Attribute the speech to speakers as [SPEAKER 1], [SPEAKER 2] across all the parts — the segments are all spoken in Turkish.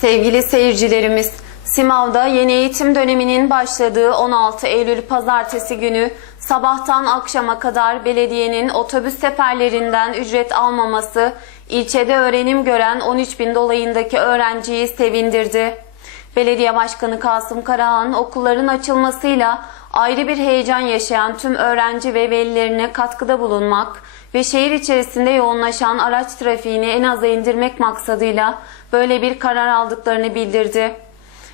[SPEAKER 1] Sevgili seyircilerimiz, Simav'da yeni eğitim döneminin başladığı 16 Eylül pazartesi günü sabahtan akşama kadar belediyenin otobüs seferlerinden ücret almaması ilçede öğrenim gören 13 bin dolayındaki öğrenciyi sevindirdi. Belediye Başkanı Kasım Karahan okulların açılmasıyla ayrı bir heyecan yaşayan tüm öğrenci ve velilerine katkıda bulunmak ve şehir içerisinde yoğunlaşan araç trafiğini en aza indirmek maksadıyla böyle bir karar aldıklarını bildirdi.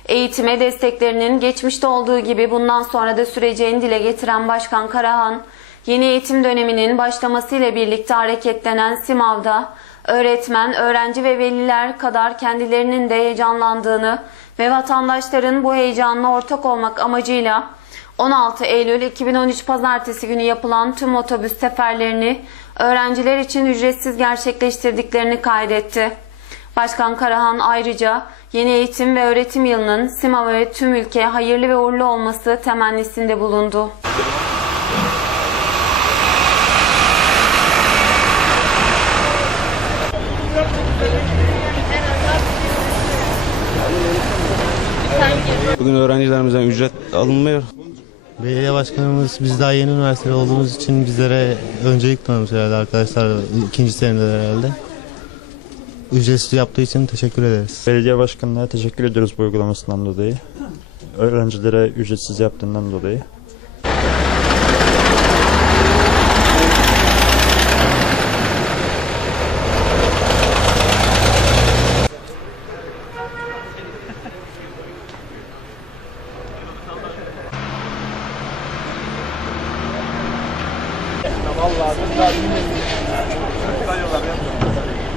[SPEAKER 1] Eğitime desteklerinin geçmişte olduğu gibi bundan sonra da süreceğini dile getiren Başkan Karahan, yeni eğitim döneminin başlamasıyla birlikte hareketlenen Simav'da öğretmen, öğrenci ve veliler kadar kendilerinin de heyecanlandığını ve vatandaşların bu heyecanla ortak olmak amacıyla 16 Eylül 2013 Pazartesi günü yapılan tüm otobüs seferlerini öğrenciler için ücretsiz gerçekleştirdiklerini kaydetti. Başkan Karahan ayrıca yeni eğitim ve öğretim yılının Simava ve tüm ülkeye hayırlı ve uğurlu olması temennisinde bulundu.
[SPEAKER 2] Bugün öğrencilerimizden ücret alınmıyor.
[SPEAKER 3] Belediye başkanımız biz daha yeni üniversitede olduğumuz için bizlere öncelik tanımış herhalde arkadaşlar ikinci senede herhalde ücretsiz yaptığı için teşekkür ederiz.
[SPEAKER 4] Belediye başkanına teşekkür ediyoruz bu uygulamasından dolayı. Öğrencilere ücretsiz yaptığından dolayı. Vallahi